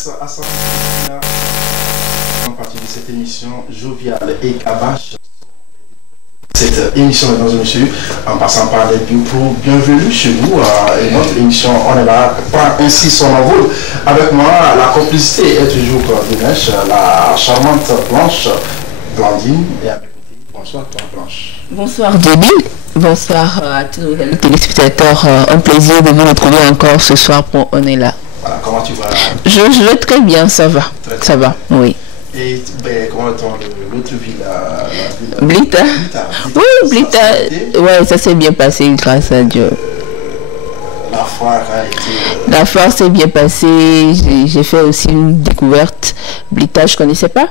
Assane, en partie de cette émission joviale et cabache. Cette émission, mesdames et messieurs, en passant par les bureaux, bienvenue chez vous à notre émission. On est là, pas ainsi son envol. Avec moi, la complicité est toujours Dinesh, la charmante Blanche, Blandine, et avec bonsoir, toi, Blanche. Bonsoir, Debbie. Bonsoir à tous nos téléspectateurs. Un plaisir de vous retrouver encore ce soir pour On est là. Voilà, comment tu vas? Je vais très bien, ça va. Ça va, oui. Et ben, comment est-on l'autre ville, Blita. Oui, Blita. Ouais, ça s'est bien passé grâce à Dieu. La foire a été... La foire s'est bien passée. J'ai fait aussi une découverte. Blita, je connaissais pas.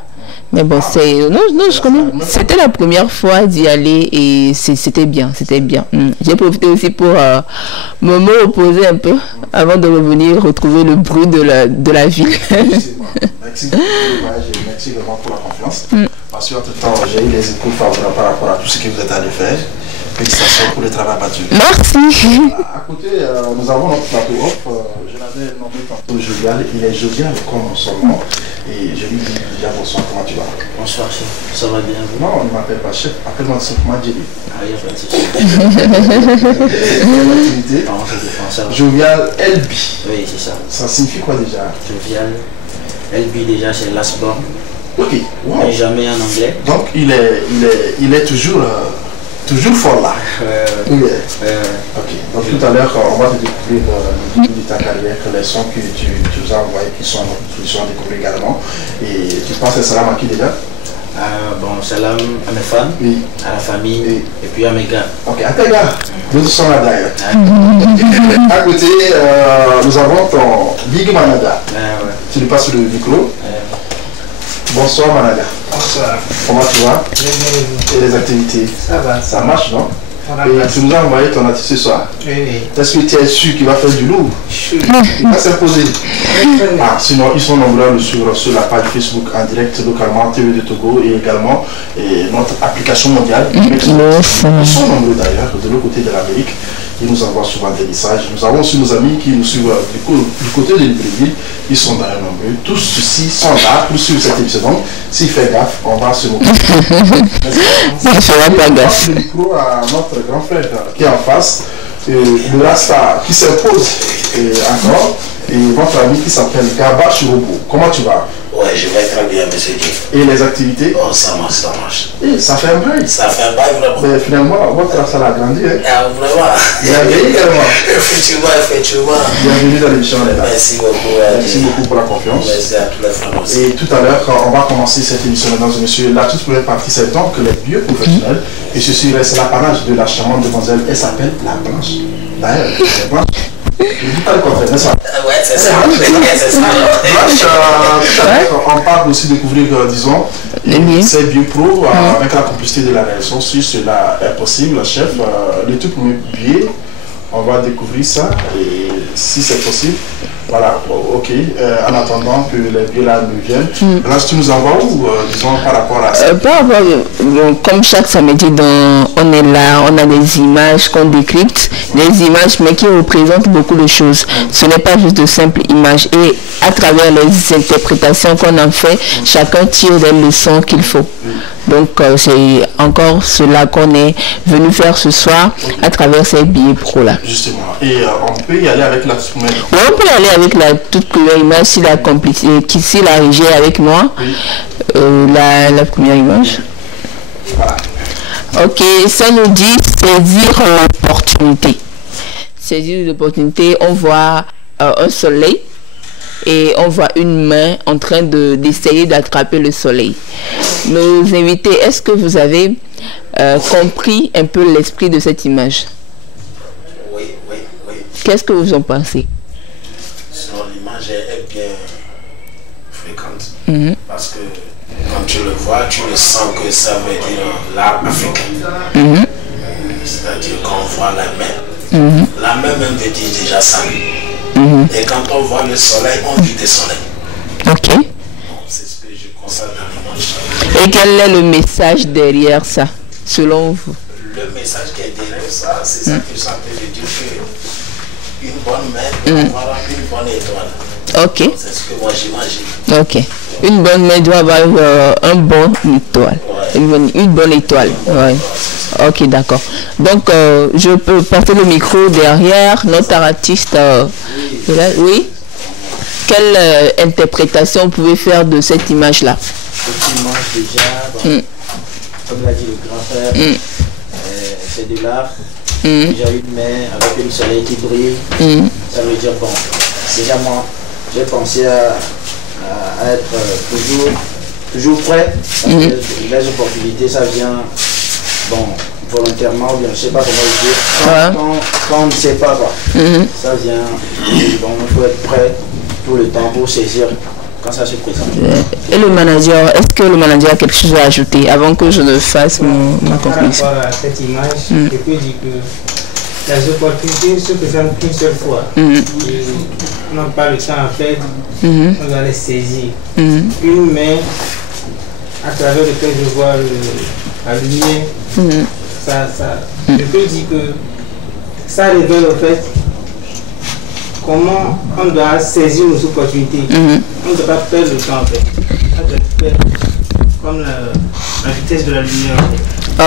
Mais bon, c'est... Non, je connais. C'était la première fois d'y aller et c'était bien, c'était bien. J'ai profité aussi pour me reposer un peu avant de revenir retrouver le bruit de la ville. Merci beaucoup merci vraiment pour la confiance. Parce qu'entre temps, j'ai eu les échos favorables par rapport à tout ce que vous êtes allé faire. Félicitations pour le travail battu. Merci. À côté, nous avons notre plateau off. Je l'avais nommé tantôt jovial. Il est jovial comme son nom. Et je lui dis déjà bonsoir, comment tu vas? Bonsoir chef, ça va bien? Non, on ne m'appelle pas chef, appelle-moi simplement Djeli. Ah, il n'y a pas de souci. Jovial LB. Oui, c'est ça. Ça signifie quoi déjà? Jovial, LB déjà c'est last born. Ok, wow. Mais jamais en anglais. Donc il est toujours fort là. Oui. Ok, donc tout à l'heure, on va te découvrir le début de ta carrière, les sons que tu nous as envoyés qui sont à notre disposition à découvrir également. Et tu penses salam à qui déjà? Bon, salam à mes fans, oui, à la famille, et puis à mes gars. Ok, à tes gars, nous sommes là d'ailleurs. À côté, nous avons ton Big Managa. Ouais. Tu lui passes le micro. Bonsoir Managa. Bonsoir. Comment tu vas? Et les activités? Ça va. Ça marche, non? Et tu nous as envoyé ton artiste ce soir. Oui. Est-ce que tu es sûr qu'il va faire du lourd? Il va s'imposer. Ah, sinon, ils sont nombreux à le suivre sur la page Facebook en direct localement, TV de Togo et également notre application mondiale. Ils sont nombreux d'ailleurs de l'autre côté de l'Amérique. Ils nous envoient souvent des messages. Nous avons aussi nos amis qui nous suivent du côté de Libreville. Ils sont d'ailleurs nombreux. Tous ceux-ci sont là pour suivre cette émission. Donc, s'il fait gaffe, on va se moquer. Ça fera pas gaffe. Le micro à notre grand frère qui est en face. Le Rasta qui s'impose encore. Et votre ami qui s'appelle Gaba Chirobo. Comment tu vas? Ouais, je vais très bien, monsieur Dieu. Et les activités? Oh, ça marche, ça marche. Et ça fait un bail. Ça fait un bail, vraiment. Mais finalement, votre Rasta a grandi. Hein? Ah, vraiment. Il a vieilli également. Effectivement. Bienvenue dans l'émission, les gars. Merci beaucoup. Merci beaucoup pour la confiance. Merci à tous les frères aussi. Et tout à l'heure, on va commencer cette émission, mesdames et messieurs. La toute première partie, c'est donc les lieux professionnels. Et ceci reste l'apanage de la charmante demoiselle. Elle s'appelle la Blanche. D'ailleurs, la Blanche. Je ne dis pas le contraire, n'est-ce pas? Ouais, c'est ça. C'est ça. Blanche, on parle aussi de découvrir, disons, ces biens pro avec la complicité de la réaction. Si cela est possible, chef, le tout premier billet, on va découvrir ça. Et si c'est possible, voilà, ok. En attendant que les billets là nous viennent, là, tu nous envoies où, disons, par rapport à ça? Comme chaque samedi, on est là, on a des images qu'on décrypte, des images mais qui représentent beaucoup de choses. Ce n'est pas juste de simples images. Et à travers les interprétations qu'on en fait, chacun tire des leçons qu'il faut. Donc c'est encore cela qu'on est venu faire ce soir à travers ces billets pro là. Justement. Et on peut y aller avec la toute première. Oui, on peut y aller avec la toute première image si la si la régie est avec moi. Oui. La première image. Voilà. Ok, ça nous dit saisir l'opportunité. Saisir l'opportunité, on voit un soleil. Et on voit une main en train d'essayer d'attraper le soleil. Nos invités, est-ce que vous avez compris un peu l'esprit de cette image? Oui. Qu'est-ce que vous en pensez? L'image est bien fréquente. Parce que quand tu le vois, tu le sens que ça veut dire l'art africain. C'est-à-dire qu'on voit la main. La main même veut dire déjà salut. Et quand on voit le soleil, on dit des soleils. Ok. C'est ce que je constate dans l'image. Et quel est le message derrière ça, selon vous? Le message qui est derrière ça, c'est ça que je suis en train de dire, qu'une bonne main doit avoir une bonne étoile. Ok. C'est ce que moi j'imagine. Ok. Une bonne main doit avoir un bon étoile. Ouais. Une bonne étoile. Ouais. Ok, d'accord. Donc, je peux porter le micro derrière notre artiste. Oui. Quelle interprétation vous pouvez faire de cette image-là? Cette image déjà, bon, comme l'a dit le grand frère, c'est de l'art. Déjà une main avec le soleil qui brille, ça veut dire bon. Déjà moi, j'ai pensé à être toujours prêt, parce que les opportunités, ça vient, bon, volontairement, ou bien je sais pas comment le dire, quand on ne sait pas quoi, ça vient, bon, il faut être prêt tout le temps pour saisir quand ça se présente. Et le manager, est-ce que le manager a quelque chose à ajouter avant que je ne fasse ma conclusion? Par rapport à cette image, je peux dire que les opportunités ne se présentent qu'une seule fois. Et on n'a pas le temps à perdre, on doit les saisir. Une main à travers laquelle je vois la lumière, je peux dire que ça révèle au fait comment on doit saisir nos opportunités. On ne doit pas perdre le temps en fait. On doit faire comme la vitesse de la lumière.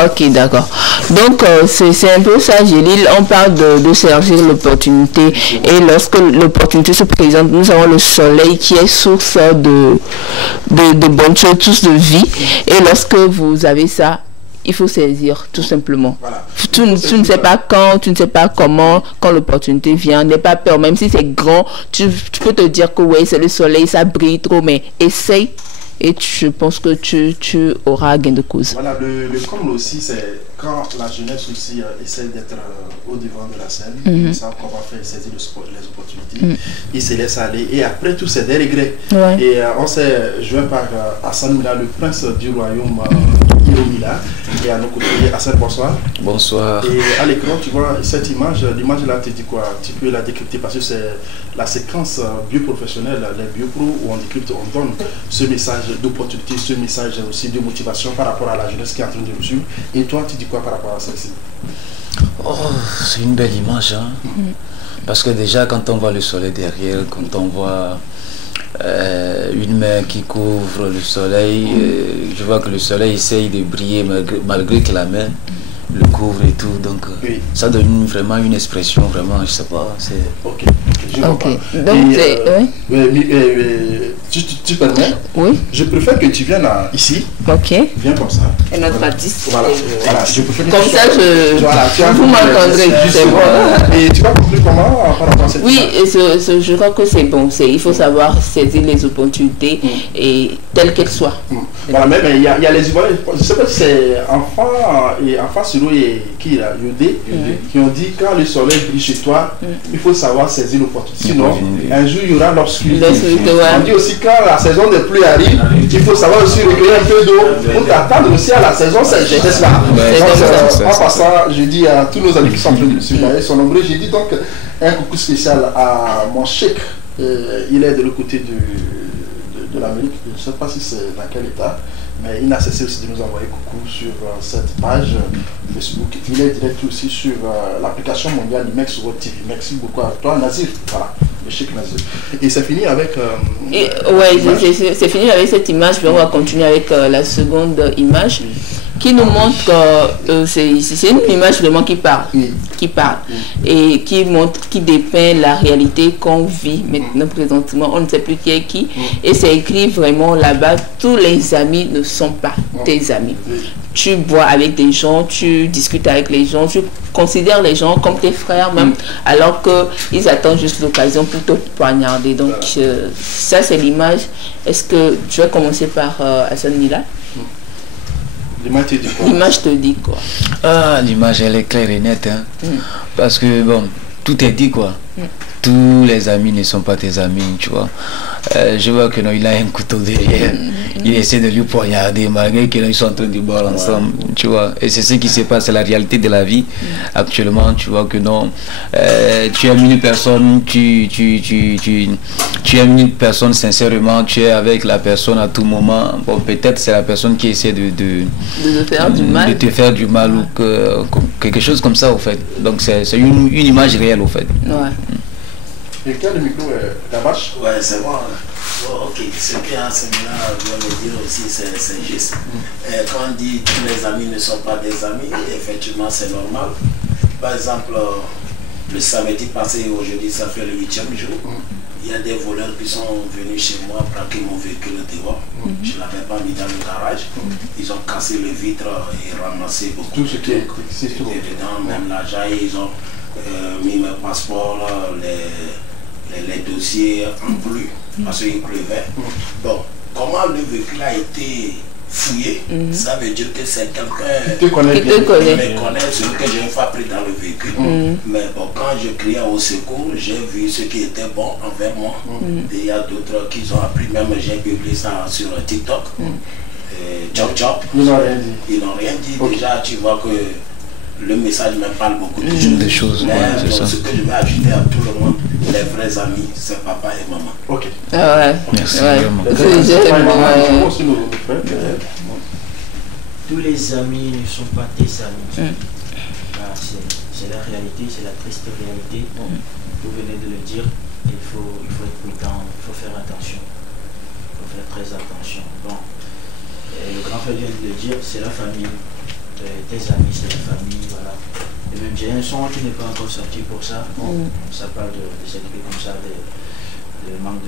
Ok, d'accord. Donc, c'est un peu ça, Gélil. On parle de saisir l'opportunité. Et lorsque l'opportunité se présente, nous avons le soleil qui est source de bonnes choses, source de vie. Et lorsque vous avez ça, il faut saisir, tout simplement. Voilà. Tu ne sais pas quand, tu ne sais pas comment, quand l'opportunité vient. N'aie pas peur, même si c'est grand, tu peux te dire que oui, c'est le soleil, ça brille trop, mais essaye. Et je pense que tu auras gain de cause. Voilà, le comble aussi, c'est quand la jeunesse aussi essaie d'être au devant de la scène, ils savent comment faire saisir les opportunités, ils se laissent aller et après tout c'est des regrets. Ouais. Et on s'est joint par Hassan Mila, le prince du royaume Iromila, et à nos côtés, Hassan, bonsoir. Bonsoir. Et à l'écran, tu vois cette image, l'image là, tu dis quoi? Tu peux la décrypter parce que c'est la séquence bioprofessionnelle, les biopros où on décrypte, on donne ce message d'opportunité, ce message aussi de motivation par rapport à la jeunesse qui est en train de nous suivre. Et toi, tu dis quoi par rapport à celle-ci? Oh, c'est une belle image, hein? Parce que déjà, quand on voit le soleil derrière, quand on voit une main qui couvre le soleil, je vois que le soleil essaye de briller malgré que la main le couvre et tout, donc ça donne vraiment une expression, vraiment, je sais pas, c'est... Ok, je comprends. Donc, tu permets? Oui. Je préfère que tu viennes ici. Ok. Viens comme ça. Et notre artiste. Voilà, je préfère que comme ça, vous m'entendrez, c'est bon. Et tu vas conclure comment par rapport à cette Oui, je crois que c'est bon, il faut savoir saisir les opportunités, et telles qu'elles soient. Voilà, mais il y a les Ivoiriens, je ne sais pas si c'est enfant Siro et qui là, Yodé, qui ont dit quand le soleil brille chez toi, il faut savoir saisir l'opportunité. Sinon, un jour il y aura l'obscurité. On dit aussi quand la saison des pluies arrive, il faut savoir aussi recueillir un peu d'eau pour t'attendre aussi à la saison sèche, n'est-ce pas? En passant, je dis à tous nos amis qui sont en train de me suivre, ils sont nombreux, j'ai dit donc un coucou spécial à mon cheikh, il est de l'autre côté de l'Amérique, je ne sais pas si c'est dans quel état, mais il n'a cessé aussi de nous envoyer coucou sur cette page Facebook. Il est direct aussi sur l'application mondiale du Mex World TV. Merci beaucoup à toi, Nazir. Voilà, le cheikh Nazir. Et c'est fini avec... oui, c'est fini avec cette image. On va continuer avec la seconde image. Qui nous montre que c'est une image vraiment qui parle, et qui dépeint la réalité qu'on vit maintenant présentement. On ne sait plus qui est qui, et c'est écrit vraiment là-bas, tous les amis ne sont pas tes amis. Tu bois avec des gens, tu discutes avec les gens, tu considères les gens comme tes frères même, alors qu'ils attendent juste l'occasion pour te poignarder. Donc ça c'est l'image. Est-ce que tu vas commencer par Hassan Mila? L'image te dit quoi? Ah, l'image elle est claire et nette, hein? Parce que bon, tout est dit quoi. Tous les amis ne sont pas tes amis, tu vois. Je vois que non, il a un couteau derrière. Il essaie de lui poignarder malgré qu'ils sont en train de boire ensemble, tu vois. Et c'est ce qui se passe, c'est la réalité de la vie. Actuellement, tu vois que non, tu aimes une personne, tu aimes une personne sincèrement, tu es avec la personne à tout moment. Bon, peut-être c'est la personne qui essaie de te faire du mal ou quelque chose comme ça, au fait. Donc c'est une image réelle, au fait. Et quel micro la vache? Ouais, c'est bon. Oh, ok, ce qu'un séminaire doit me dire aussi, c'est juste. Quand on dit que tous les amis ne sont pas des amis, effectivement, c'est normal. Par exemple, le samedi passé, aujourd'hui, ça fait le 8e jour. Il y a des voleurs qui sont venus chez moi braquer mon véhicule dehors. Je ne l'avais pas mis dans le garage. Ils ont cassé le vitre et ramassé beaucoup tout ce qui est dedans, même l'argent. Ils ont mis mes passeports, les dossiers en pluie parce qu'il pleuvait. Bon, comment le véhicule a été fouillé, ça veut dire que c'est quelqu'un qui te connaît, celui que j'ai une fois pris dans le véhicule. Mais bon, quand je criais au secours, j'ai vu ce qui était bon envers moi. Et il y a d'autres qui ont appris, même j'ai publié ça sur TikTok. Chop chop. Ils n'ont rien dit. Ils n'ont rien dit. Okay. Déjà, tu vois que le message me parle beaucoup de choses. Mais donc, ce que je vais ajouter à tout le monde, les vrais amis, c'est papa et maman. Ok. Ah ouais. Merci. Tous les amis ne sont pas tes amis. C'est la réalité, c'est la triste réalité. Vous venez de le dire, il faut être prudent, il faut faire attention. Il faut faire très attention. Bon. Et le grand frère vient de le dire, c'est la famille. Tes amis, c'est la famille, voilà. Et même j'ai un son qui n'est pas encore sorti pour ça. Ça parle de cette vie comme ça, du manque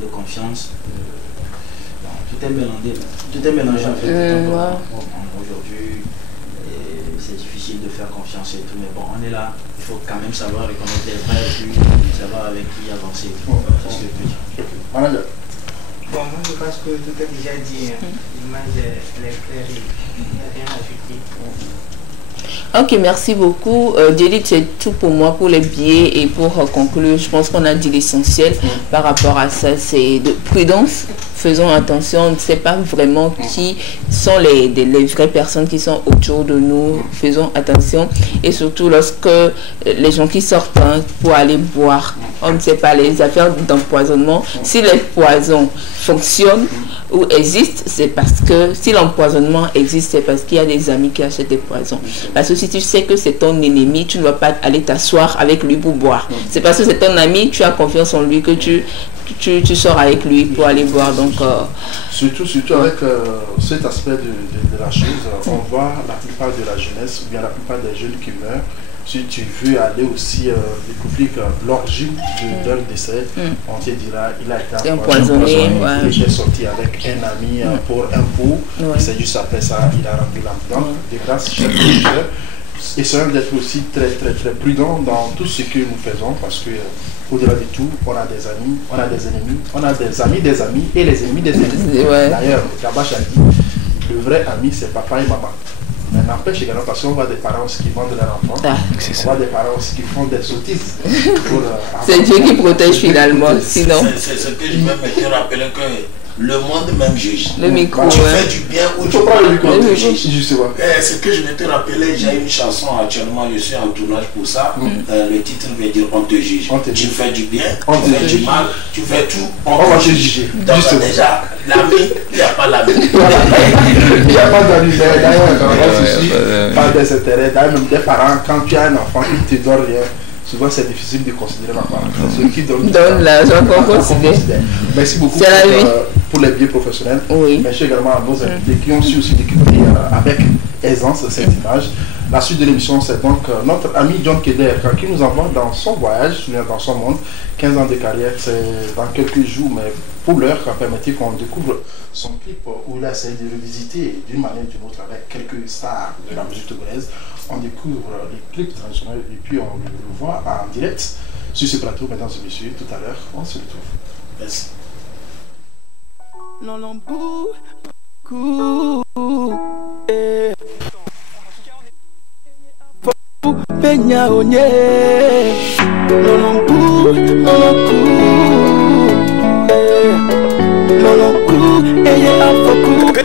de confiance. Bon, tout est mélangé en fait. Aujourd'hui, c'est difficile de faire confiance et tout, mais bon, on est là. Il faut quand même savoir reconnaître les vrais et puis savoir avec qui avancer. C'est ce que je peux dire. Bon, moi je pense que tout est déjà dit. L'image est claire, il n'y a rien à ajouter. Ok, merci beaucoup. Djelit, c'est tout pour moi, pour les billets et pour conclure. Je pense qu'on a dit l'essentiel par rapport à ça. C'est de prudence. Faisons attention, on ne sait pas vraiment qui sont les vraies personnes qui sont autour de nous. Faisons attention. Et surtout lorsque les gens qui sortent pour aller boire, on ne sait pas les affaires d'empoisonnement. Si les poisons fonctionnent ou existent, c'est parce que si l'empoisonnement existe, c'est parce qu'il y a des amis qui achètent des poisons. Parce que si tu sais que c'est ton ennemi, tu ne vas pas aller t'asseoir avec lui pour boire. C'est parce que c'est ton ami, tu as confiance en lui que tu sors avec lui pour aller boire. Donc, surtout avec cet aspect de la chose, on voit la plupart de la jeunesse, ou bien la plupart des jeunes qui meurent. Si tu veux aller aussi découvrir l'origine de leur décès, on te dira il a été empoisonné, il est sorti avec un ami pour un pot, et c'est juste après ça il a rendu l'âme. Donc, de grâce, chers auditeurs, essayons d'être aussi très prudents dans tout ce que nous faisons, parce que au-delà de tout, on a des amis, on a des ennemis, on a des amis et les ennemis des ennemis. D'ailleurs, Kabash a dit, le vrai ami c'est papa et maman. Mais n'empêche également parce qu'on voit des parents qui vendent leur enfant, on voit des parents qui font des sottises. C'est Dieu qui protège finalement, sinon. C'est ce que je vais me rappeler que le monde même juge. Le micro, tu fais du bien ou tu prends le micro, ce que je vais te rappeler, j'ai une chanson actuellement, je suis en tournage pour ça. Le titre veut dire on te juge. Tu fais du bien, tu fais du mal, tu fais tout, on va te juger. Donc déjà, l'ami, il n'y a pas l'ami. Il n'y a pas d'ami, d'ailleurs, pas des intérêts. D'ailleurs, même des parents, quand tu as un enfant qui ne te donne rien, souvent c'est difficile de considérer ma parent. C'est ceux qui donnent l'argent qu'on considère. Merci beaucoup pour les biais professionnels. Merci également à vos invités qui ont su aussi décrypter avec aisance cette image. La suite de l'émission, c'est donc notre ami John Keder qui nous envoie dans son voyage, dans son monde, 15 ans de carrière, c'est dans quelques jours, mais pour l'heure, permettez qu'on découvre son clip où il a essayé de revisiter d'une manière ou d'une autre avec quelques stars de la musique togolaise. On découvre les clips traditionnels et puis on le voit en direct sur ce plateau, mesdames et messieurs. Tout à l'heure, on se retrouve. Merci.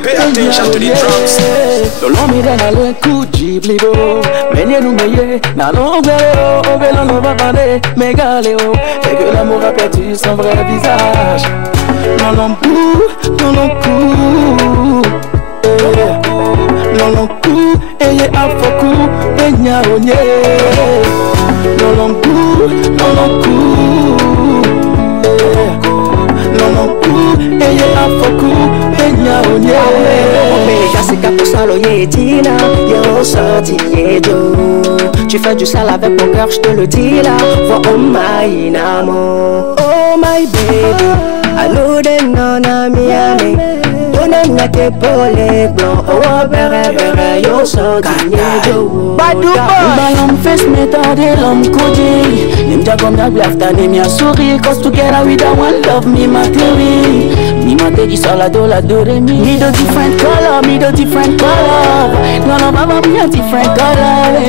Pay attention to the drums. Lolomida na lo kujiblido. Menye nou meye na l'ombreo. Ovela no va bande megaleo. Fait que l'amour a perdu son vrai visage. Nolompou, nolompou, eye afoku penya onye. Nolompou. afoku penya onye Jessica Poussalo Yetina Yo sorti yedo Tu fais du sale avec mon cœur, je te le dis là For oh my inamo Oh my baby I know they know na miami na ke pole blanc oh bere bere yo so dinero balon face metade l'homme codé nim jagom na blafta nim ya sourire cause together we don't want love me materi me materi sola do la do re mi do different color no no mama me a different color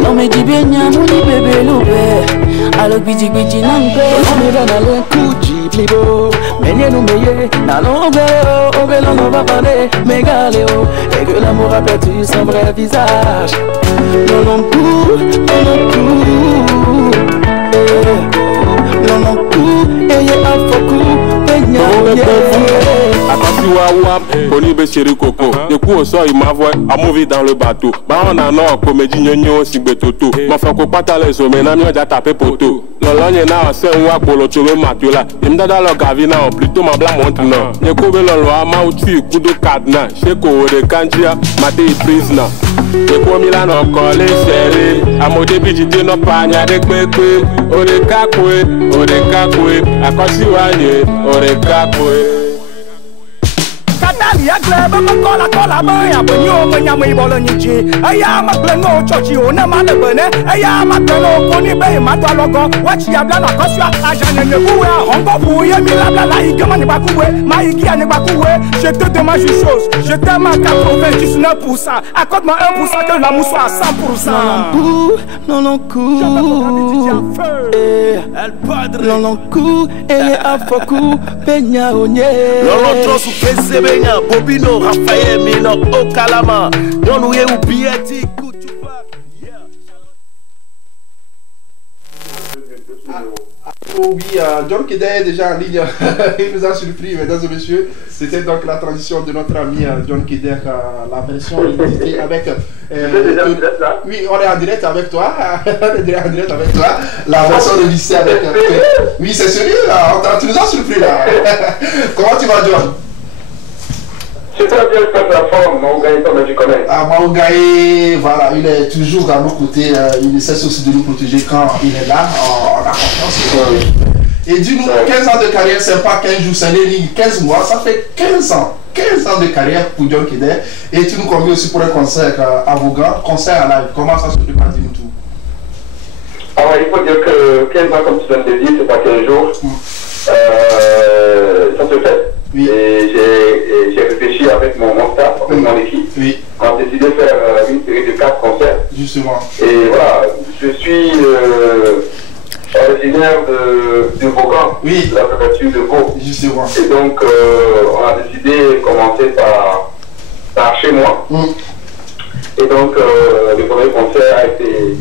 no me di benya mu di bebe lube alo biji biji nambe no me dana le kuji blibo menye no meye na longue on ne va parler, mais galéo et que l'amour a perdu son vrai visage. Non, non, court, et y'a un faux coup, Akasiwa Koni Beshiri Koko. Du coup, on sort, il m'envoie à mourir dans le bateau. Bah, on a non, comédie nyonyo, si betoto. Mon frère, qu'on pas les hommes, mais n'a déjà tapé poteau. L'on y a un seul ou pour le trouver matula. Il me donne la gavina, plutôt ma blanc montre non. Y'a couvert le loi, ma ou tu, coup de cadena. Chez Kowe de Kandia, maté prisoner. Y'a quoi Milan encore les serrés. À mon début, j'étais non pas, y'a des kwekwe. Ode kakwe, Akasiwa nye, ode kakwe. Ya gleba makola kola baya banyo banya mai bolonyichi aya magleno chochi ona malebene aya magleno koni be matalogo wachi ya bla na kosua ajane ne buwe hongo buye mi la bla la igama ni bakuwe ma igia ni bakuwe je te demande une chose je t'aime à 99%, accorde-moi 1% que l'amour soit à 100%. Non non coup non non coup et afoku penya onye non trosu kezebenya Bobino, Raphaël, Mino, Okalama, Donouye ou Bieti, Koutupa. Oh oui, John Keder est déjà en ligne. Il nous a surpris, mesdames et messieurs. C'était donc la transition de notre ami John Keder, la version éditée avec. Oui, on est en direct avec toi. On est en direct avec toi. La version éditée avec. Oui, c'est celui là. Tu nous as surpris là. Comment tu vas, John? Super bien comme la forme, Maougaï, comme tu connais. Ah, Maougaï, voilà, il est toujours à nos côtés. Il cesse aussi de nous protéger quand il est là. On a confiance. Et dis-nous, 15 ans de carrière, c'est pas 15 jours, c'est 15 mois, ça fait 15 ans. 15 ans de carrière pour John Keder. Et tu nous convies aussi pour un concert à Vaughan, concert à live. Comment ça se prépare? Dis-nous tout. Alors, il faut dire que 15 ans, comme tu viens de le dire, c'est pas 15 jours. Ça se fait. Oui. Et j'ai réfléchi avec mon staff, avec mon équipe. Oui. On a décidé de faire une série de 4 concerts. Justement. Et voilà, je suis originaire de Vaughan, oui. De la préfecture de Vaud. Justement. Et donc, on a décidé de commencer par chez moi. Et donc, le premier concert a été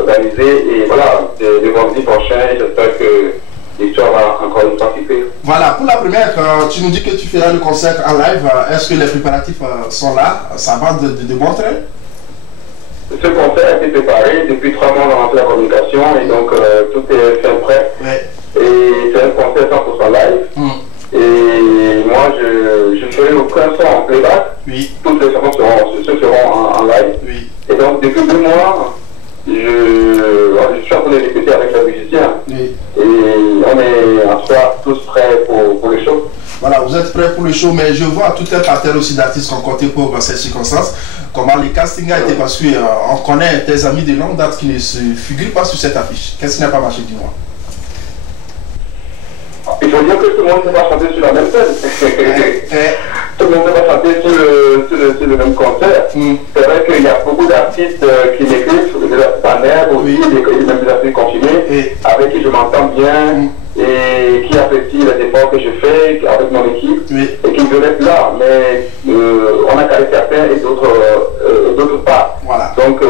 organisé. Et voilà, le vendredi prochain, j'espère que l'histoire va encore une fois kiffer. Voilà, pour la première, tu nous dis que tu feras le concert en live. Est-ce que les préparatifs sont là? Ça va de bon train? Ce concert a été préparé depuis 3 mois, on a lancé la communication et donc tout est fait prêt. Ouais. Et c'est un concert 100% live. Et moi, je ne ferai aucun son en playback. Oui. Toutes les chansons seront en live. Oui. Et donc, depuis 2 mois, je suis en train de répéter avec les musiciens. Oui. Et on est en soi tous prêts pour le show. Voilà, vous êtes prêts pour le show, mais je vois tout un parterre aussi d'artistes qu'on comptait pour ces circonstances. Comment les castings a été, parce qu'on connaît tes amis de longue date qui ne se figurent pas sur cette affiche. Qu'est-ce qui n'a pas marché, dis-moi? Il faut dire que tout le monde ne peut pas chanter sur la même scène. Tout le monde ne peut pas chanter sur le même concert. C'est vrai qu'il y a beaucoup d'artistes qui m'écrivent, des artistes en herbe aussi, même des artistes confinés, avec qui je m'entends bien et qui apprécient les efforts que je fais avec mon équipe et qui veulent être là. Mais on a carré certains et d'autres pas. Voilà. Donc,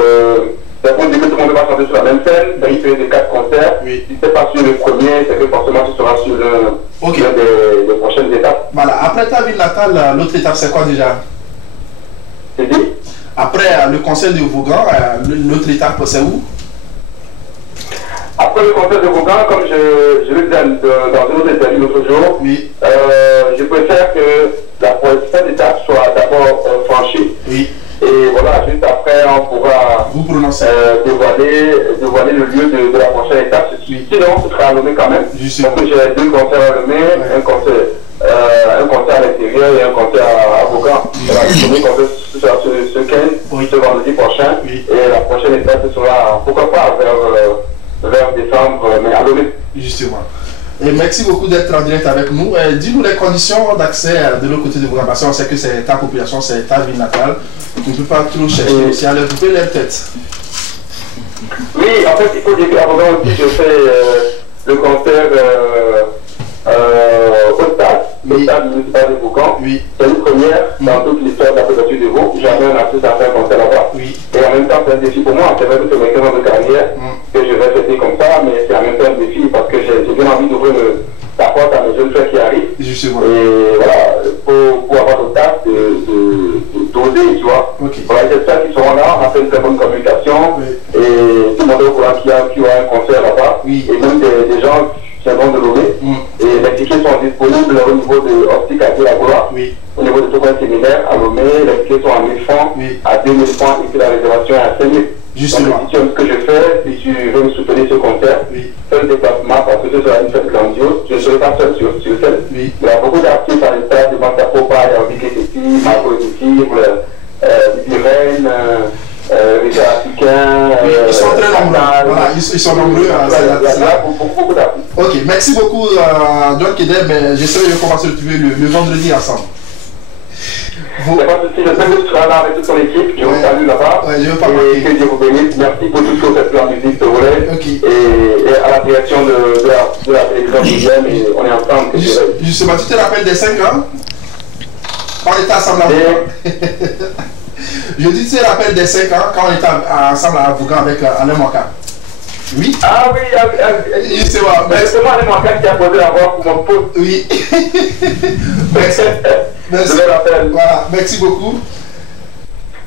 c'est pour dire que tout le monde ne va pas chanter sur la même scène, c'est une série de 4 concerts. Si ce n'est pas sur le premier, c'est que forcément tu seras sur l'une des prochaines étapes. Voilà, après ta ville natale, l'autre étape c'est quoi déjà? C'est dit. Après le concert de Vaughan, l'autre étape c'est où? Après le concert de Vaughan, comme je l'ai dit dans une autre interview l'autre jour, je préfère que la prochaine étape soit d'abord franchie. Oui. Et voilà, juste après, on pourra dévoiler le lieu de la prochaine étape. Sinon, ce sera à Lomé quand même. Justement. Parce que j'ai 2 concerts à Lomé, un concert à l'extérieur et un concert à Vaughan. Voilà, le premier concert sera ce 15, ce vendredi prochain. Et la prochaine étape sera, pourquoi pas, vers décembre, mais à Lomé. Justement. Et merci beaucoup d'être en direct avec nous. Dis-nous les conditions d'accès de l'autre côté de Vaughan, parce qu'on sait que c'est ta population, c'est ta ville natale. Tu ne peux pas trop chercher aussi à leur couper leur tête. Oui, en fait, il faut dire qu'à Vaughan aussi, je fais le concert au stade municipal de Vaughan. C'est une première dans toute l'histoire de la préfecture de Vaud. Jamais un artiste a fait un concert là-bas. Et en même temps, c'est un défi pour moi. C'est vrai que c'est 21 ans de carrière que je vais fêter comme ça, mais c'est en même temps un défi parce que j'ai bien envie d'ouvrir la porte à mes jeunes frères qui arrivent. Justement. Et voilà, pour avoir le tas d'oser, tu vois. Voilà, j'espère qu'ils seront là, on a fait une très bonne communication. Et tout le monde est au courant qu'il y aura un concert là-bas. Et même des gens qui viendront de Lomé. Et les tickets sont disponibles au niveau de Optique à Diagola. Au niveau de tout un séminaire à Lomé, les tickets sont à 1000 francs, à 2000 francs, et puis la réservation est à 5000. Justement. Donc, si tu aimes ce que je fais, si tu veux me soutenir ce concert, fais le déplacement parce que ce sera une fête grandiose. Je ne serai pas seul sur scène. Il y a beaucoup d'artistes à l'État, de Bantapopa, il y a Vicky Teti, Marco Tetible, Irène, Richard Africain. Ils sont très nombreux. Voilà, ils sont nombreux. Beaucoup d'artistes. Ok, merci beaucoup, John Kédé, mais j'essaierai de commencer à se retrouver le vendredi ensemble. Il n'y a pas de souci, j'espère que tu seras là avec toute ton équipe. Je vous salue là-bas. Et que Dieu vous bénisse. Merci pour tout ce que vous faites pour la musique de Volet. Et à la direction de la télévision Vivienne. Et on est ensemble. Justement, tu te rappelles des 5 ans? On était ensemble à Vaughan. Je dis, tu te rappelles des 5 ans quand on était ensemble à Vaughan avec Alain Moka? Oui. Ah oui, c'est moi. Mais c'est moi Alain Moka qui a posé la voix pour mon pote. Oui. Merci. Voilà, merci beaucoup.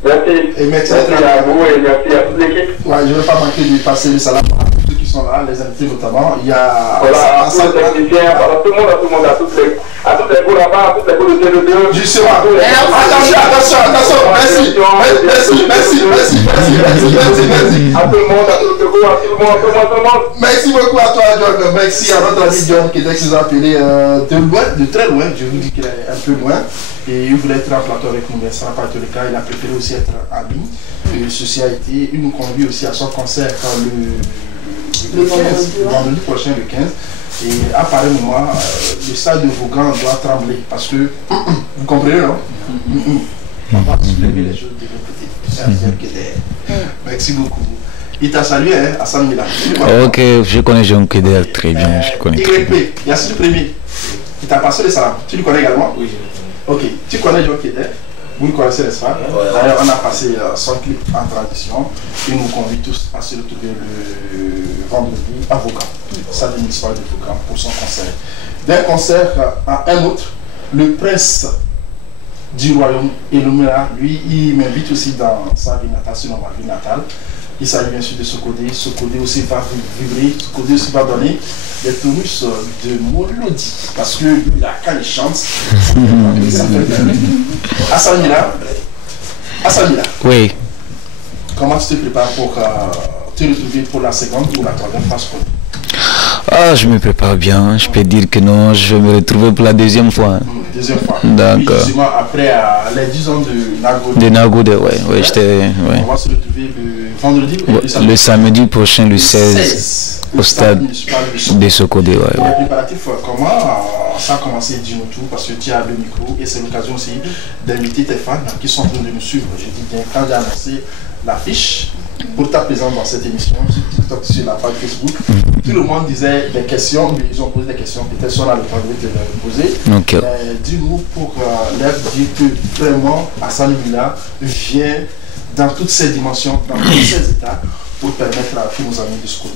Merci. Et merci à vous et merci à toute l'équipe. Ouais, je ne vais pas manquer de passer le salam à tous ceux qui sont là, les invités notamment. Il y a à tous les techniciens, à tout le monde, à toutes les boules là-bas, à toutes les boules de TLE2. Justement. Attention. Merci. À tout le monde, à tout le monde. Merci beaucoup à toi, John. Merci à notre ami John qui nous a appelé de très loin. Je vous dis qu'il est un peu loin. Et il voulait être en plateau avec nous, mais ça n'a pas été le cas. Il a préféré aussi être ami. Et ceci a été, il nous conduit aussi à son concert le 15, vendredi prochain, le 15. Et à pareil moment, le stade de Vaughan doit trembler parce que, vous comprenez, non? On va soulever les choses de répéter. Merci beaucoup. Il t'a salué, hein, Hassan Mila. Ok, je connais John Kédé très bien. Je connais. YP, Yassine Premier. Il t'a passé le salam. Tu le connais également? Oui, je le connais. Ok, tu connais John Kédé? Vous le connaissez, n'est-ce pas? D'ailleurs, on a passé son clip en transition. Il nous convie tous à se retrouver le vendredi à Vaughan, salle municipale de Vaughan, pour son concert. D'un concert à un autre, le prince du royaume, Elomela, lui, il m'invite aussi dans sa ville natale, sinon ma ville natale. Il s'agit bien sûr de Sokodé. Sokodé aussi va vibrer, Sokodé aussi va donner des tonus de mélodie. Parce que là, quand il chante, ça fait bien. Hassan Mila. Oui. Comment tu te prépares pour te retrouver pour la seconde ou la troisième phase? Ah, je me prépare bien. Je peux dire que non, je vais me retrouver pour la deuxième fois. Deuxième fois. Donc, justement, après les 10 ans de Nagode. De Nagode, ouais, j'étais. Ouais. On va se retrouver le vendredi ou le samedi prochain, le 16, au stade de Sokodé. Ouais. Les préparatifs, comment ça a commencé, dis-nous tout, parce que tu as le micro et c'est l'occasion aussi d'inviter tes fans qui sont en train de nous suivre. Je dis bien, quand j'ai annoncé l'affiche pour ta présence dans cette émission, sur TikTok, sur la page Facebook, tout le monde disait des questions, mais ils ont posé des questions, peut-être si on a le temps de les poser. Okay. Dis-nous pour leur dire que vraiment Hassan Mila vient dans toutes ces dimensions, dans tous ces états, pour permettre à tous nos amis de se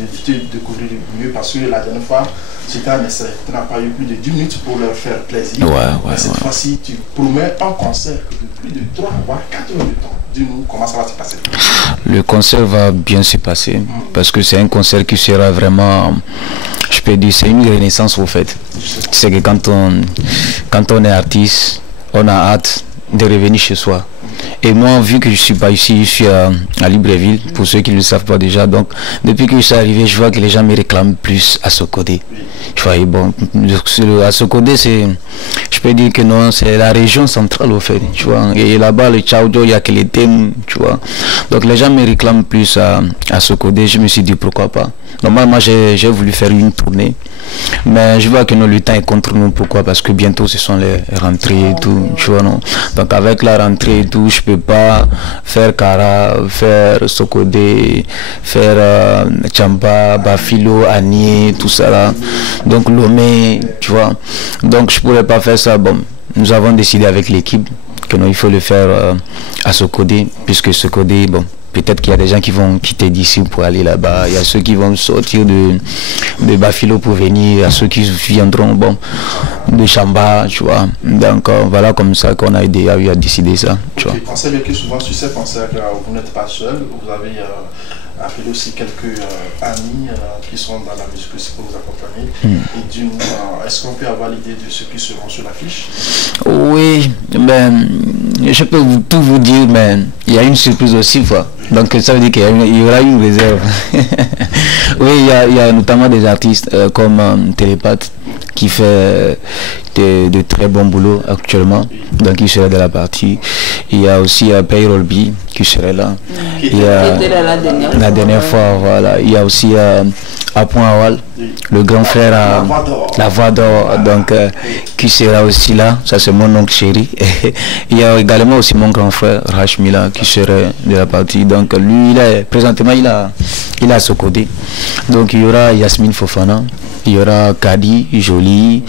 découvrir mieux, parce que la dernière fois, c'était un essai. Tu n'as pas eu plus de 10 minutes pour leur faire plaisir. Cette fois-ci, tu promets un concert de plus de 3 voire 4 heures de temps. Dis-nous comment ça va se passer. Le concert va bien se passer, parce que c'est un concert qui sera vraiment je peux dire, c'est une renaissance au fait. C'est que quand on est artiste, on a hâte de revenir chez soi. Et moi, vu que je suis pas ici, je suis à Libreville, pour ceux qui ne le savent pas déjà. Donc, depuis que je suis arrivé, je vois que les gens me réclament plus à Sokode. Tu vois, et bon, à Sokode, c'est, je peux dire que non, c'est la région centrale au fait, tu vois. Et là-bas, le Tchaoudio, il y a que les thèmes, tu vois. Donc, les gens me réclament plus à Sokode. Je me suis dit, pourquoi pas. Normalement, j'ai voulu faire une tournée. Mais je vois que non, le temps est contre nous. Pourquoi? Parce que bientôt, ce sont les rentrées et tout, tu vois, non. Donc, avec la rentrée et tout, je peux pas faire Kara, faire Sokode, faire Tchamba, Bafilo, Anié, tout ça là. Donc Lomé, tu vois. Donc je pourrais pas faire ça. Bon, nous avons décidé avec l'équipe que non, il faut le faire à Sokode, puisque Sokode, bon, peut-être qu'il y a des gens qui vont quitter d'ici pour aller là-bas. Il y a ceux qui vont sortir de Bafilo pour venir. Il y a ceux qui viendront, bon, de Chamba, tu vois. Donc voilà comme ça qu'on a eu à décider ça. Tu vois. Pensez bien que souvent sur ces concerts, vous n'êtes pas seul. Vous avez appelé aussi quelques amis qui sont dans la musique aussi pour vous accompagner. Et d'une, est-ce qu'on peut avoir l'idée de ceux qui seront sur l'affiche? Oui, ben, je peux tout vous dire, mais il y a une surprise aussi, quoi. Donc ça veut dire qu'il y aura une réserve. Oui, il y a notamment des artistes comme Télépathe qui fait de très bons boulots actuellement, donc il serait de la partie. Il y a aussi Payroll B qui serait là. Il y a la dernière fois, voilà. Il y a aussi Apon Awal, le grand frère à La Voix d'Or, donc qui sera aussi là. Ça c'est mon oncle chéri. Il y a également aussi mon grand frère Rachmila qui serait de la partie. Donc lui, présentement il a Sokode. Donc il y aura Yasmine Fofana, il y aura Kadi Jolie,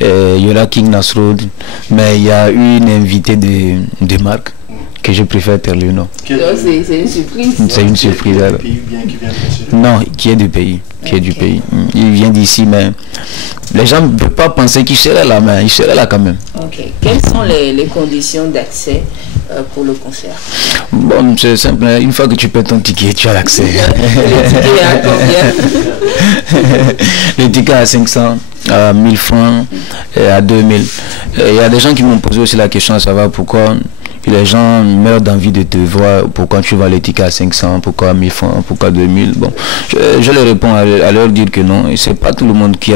il y aura King Nasrud, mais il y a une invitée de marque que je préfère taire le nom. C'est une surprise. C'est une surprise. Non, qui est du pays. Qui est du pays. Il vient d'ici, mais les gens ne peuvent pas penser qu'il serait là, mais il serait là quand même. Ok. Quelles sont les conditions d'accès pour le concert? Bon, c'est simple. Une fois que tu paies ton ticket, tu as l'accès. Le ticket à combien? Le ticket à 500, à 1000 francs et à 2000. Il y a des gens qui m'ont posé aussi la question à savoir pourquoi les gens meurent d'envie de te voir, pourquoi tu vas les tickets à 500, pourquoi 1000 francs, pourquoi 2000. Bon, je leur réponds à leur dire que non, c'est pas tout le monde qui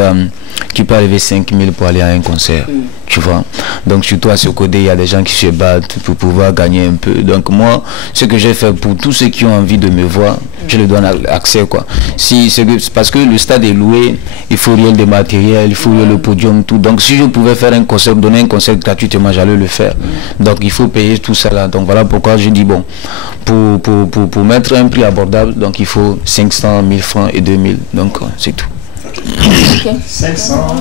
peut arriver 5000 pour aller à un concert, tu vois. Donc surtout à Sokode, il y a des gens qui se battent pour pouvoir gagner un peu. Donc moi, ce que j'ai fait pour tous ceux qui ont envie de me voir, je leur donne accès, quoi. Si c'est parce que le stade est loué, il faut rien de matériel, il faut le podium, tout. Donc si je pouvais faire un concert, donner un concert gratuitement, j'allais le faire. Donc il faut payer tout ça là. Donc voilà pourquoi je dis bon, pour mettre un prix abordable, donc il faut 500, 1000 francs et 2000. Donc c'est tout. Okay. 500,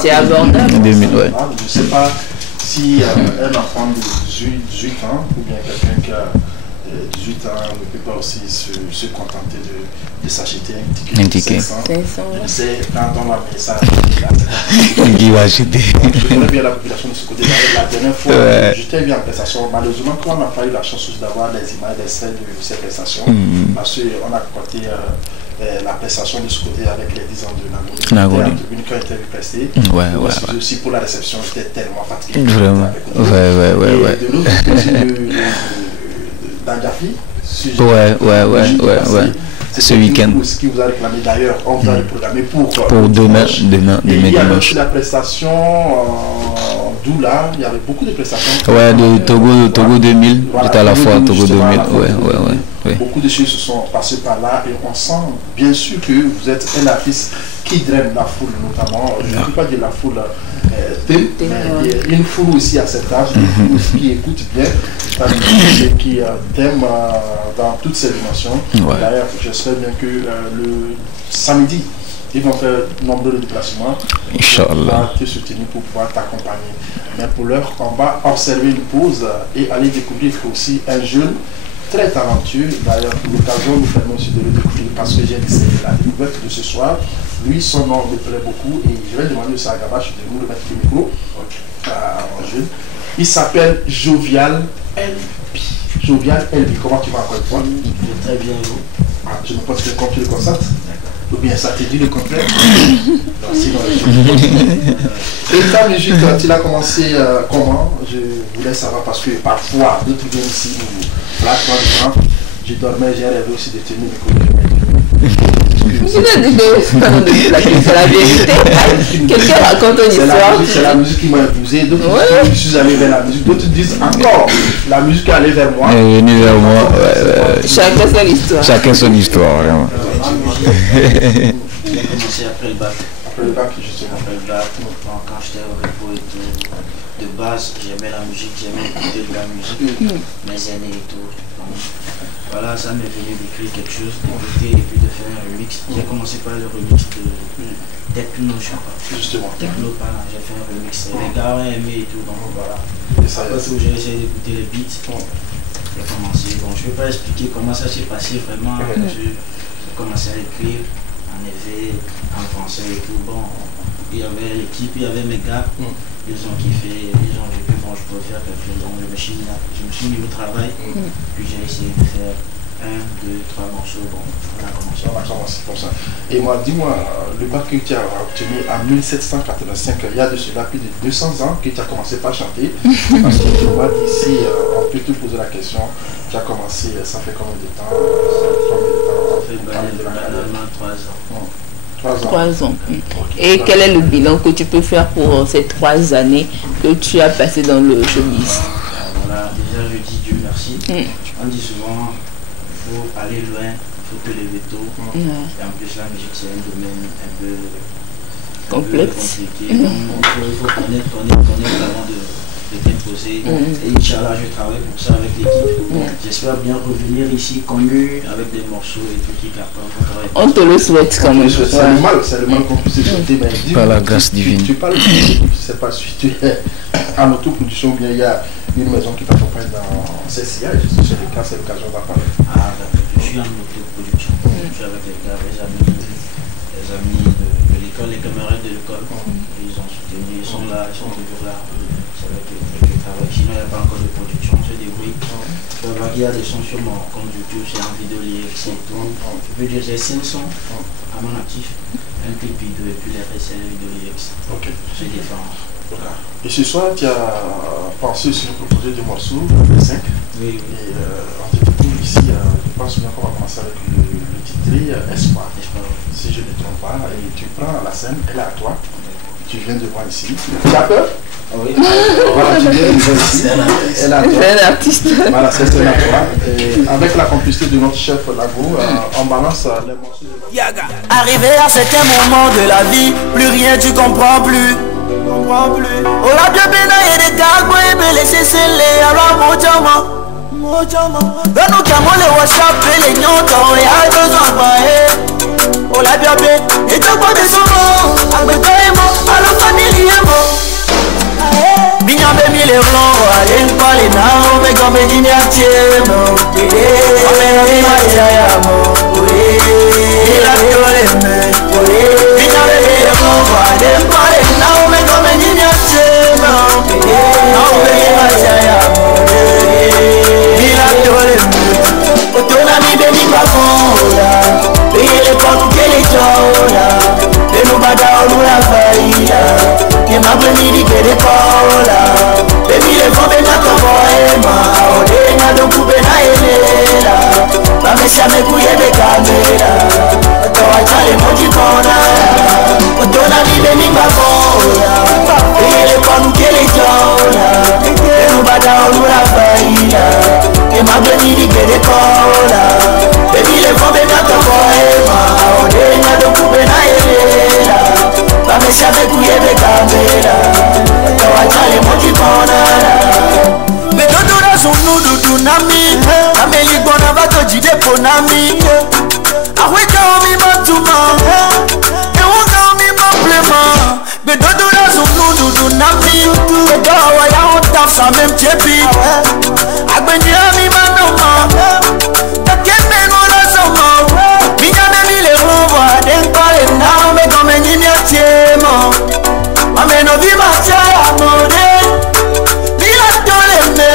c'est abordable. 2000, ouais. Je ne sais pas si un enfant de 18 ans ou bien quelqu'un qui a 18 ans ne peut pas aussi se contenter de s'acheter un ticket. 500. Je sais, quand on m'a mis ça, qui va acheter. Je connais bien la population de ce côté. La dernière fois, j'étais bien en prestation. Malheureusement, quand on n'a pas eu la chance d'avoir des images d'essai de ces prestations, parce qu'on a côté la prestation de ce côté avec les 10 ans de Nagoni. Une qui a été prestée. Aussi pour la réception, j'étais tellement fatigué. Vraiment. Ouais. De l'autre côté d'Angafi. C'est ce week-end. Ce qui vous a réclamé d'ailleurs, on vous a programmé pour demain il y a dimanche. aussi la prestation d'Oula, il y avait beaucoup de prestations. Ouais, de Togo 2000, j'étais à la fois Togo 2000. Ouais. Beaucoup de choses se sont passées par là et on sent bien sûr que vous êtes un artiste qui draine la foule notamment. Je ne peux pas dire la foule mais il y a une foule aussi à cet âge, une foule aussi qui écoute bien et qui t'aime dans toutes ses dimensions. D'ailleurs, j'espère bien que le samedi, ils vont faire nombre de déplacements. Inch'Allah. Te soutenir pour pouvoir t'accompagner. Mais pour l'heure, on va observer une pause et aller découvrir aussi un jeune très talentueux. D'ailleurs, pour l'occasion, nous permet aussi de le découvrir parce que j'ai décidé la découverte de ce soir. Lui, son nom me plaît beaucoup et je vais demander aussi à Gabache de nous remettre le micro en jeune. Il s'appelle Jovial Elbi. Jovial Elbi, comment tu vas encore une fois? Très bien, vous. Je me pense que quand tu le constates. ou bien ça te dit le contraire? Non, sinon, et ta musique, tu l'as commencé comment? Je voulais savoir parce que parfois, d'autres viennent ici, là, par exemple, je dormais, j'ai rêvé aussi de tenir le micro. C'est la vérité. Quelqu'un raconte une histoire. C'est la musique qui m'a épousé. D'autres disent que je suis allé vers la musique. D'autres disent encore la musique est allée vers moi. Elle est venue vers moi. Chacun son histoire. Chacun son histoire, vraiment. J'ai commencé après le bac. Après le bac, justement. Après le bac, quand j'étais au repos et tout. De base, j'aimais la musique, j'aimais écouter de la musique, mes aînés et tout. Donc, voilà, ça m'est venu d'écrire quelque chose, d'écouter et puis de faire un remix. J'ai commencé par le remix de Techno, je crois. Justement. Techno, j'ai fait un remix. Les gars ont aimé et tout, donc voilà. Après tout, j'ai essayé d'écouter les beats. J'ai commencé. Bon, je ne peux pas expliquer comment ça s'est passé vraiment. J'ai commencé à écrire, en effet, en français et tout. Bon, il y avait l'équipe, il y avait mes gars. Ils ont kiffé, ils ont vu que bon, je pouvais faire quelque chose. Donc je me suis mis au travail, puis j'ai essayé de faire 1, 2, 3 morceaux. Bon, on a commencé. On a commencé comme ça. Et moi, dis-moi, le bac que tu as obtenu en 1785, il y a de cela plus de 200 ans que tu as commencé par chanter. Parce que tu m'as dit ici, on peut te poser la question, tu as commencé, ça fait combien de temps? Ça fait banalement 3 ans. 3 ans. Et quel est le bilan que tu peux faire pour ces 3 années que tu as passé dans le showbiz? Voilà, déjà je dis Dieu merci. On dit souvent, il faut aller loin, il faut te lever tôt. Et en plus la musique c'est un domaine un peu complexe. Compliqué. Il faut connaître avant de t'imposer. Et Inch'Allah, je travaille pour ça avec l'équipe. J'espère bien revenir ici connu avec des morceaux et tout qui cartonnent. On te le souhaite quand même. C'est le mal qu'on puisse souhaiter. Par la grâce divine. Tu parles de musique, je ne sais pas si tu es en autoproduction ou bien il y a une maison qui t'accompagne dans ces sillages. Si c'est le cas, c'est l'occasion d'en parler. Ah, je suis en autoproduction. Je suis avec les gars, les amis de l'école, les camarades de l'école. Ils ont soutenu, ils sont là, ils sont toujours là. C'est avec eux que je travaille. Sinon, il n'y a pas encore de production, je débrouille. Je peux voir qu'il y a des sons sur mon compte YouTube, c'est en vidéo liée, c'est tout. Je peux dire j'ai 5 sons à mon actif, un clip vidéo et puis les restes, les vidéos liées. Ok. C'est différent. Et ce soir, tu as pensé sur le projet du morceau, le 5. Oui. Et on te découvre ici, je pense bien qu'on va commencer avec le titre Espoir. Si je ne me trompe pas, et tu prends la scène, elle est à toi. Tu viens de voir ici. Tu as peur? Oui. Voilà, tu viens de voir ici. Elle est à toi. C'est un artiste. Voilà, c'est à toi. Et avec la complicité de notre chef Lago, on balance les morceaux. Arrivé à certains moments de la vie, plus rien tu comprends plus. Oh la bien et des gars, et bien laisser sceller alors mon diamant. Donne-nous qu'à moi les WhatsApp et les nyons, et à besoin de oh la bien et tout pas des sommets, avec toi et moi, à la famille et moi. Binya bemi le blanc, allez nous parler now, mais comme il n'y a tiens, non. Amène ma chaya, mon. Il a violé, mais. Binya bemi le blanc, allez nous parler now, mais comme il n'y a tiens, non. Amène ma chaya, mon. Il a violé, mais. Autonami bemi bakola, payer les comptes que les gens, et nous bada ou nous la faillite. Et ma venue dit que des paroles, baby les femmes et ma caboema, on est na donc coupé na elela, ma messia me couille des caméras, toi tu les mots qui connaissent, on a mis des mimbacola, et les femmes qui les gens, et nous bada ou la faillite, et ma venue dit que des paroles, baby les femmes et ma caboema, on est na donc coupé na elela. Bamesha bekuye bekamera Tawachale moji konara Betodora sunu dudu nami Kameli bona vato jide ponami Ahweka omi matuma Ewoka omi maplema Betodora sunu dudu nami Bedowa ya ontaf sa mem chepi Agbenji ami manoma Takeme ngola soma Minyame mile rova Denkale na me kome nyimya chemo Mameno vima chaya mode Mila tole me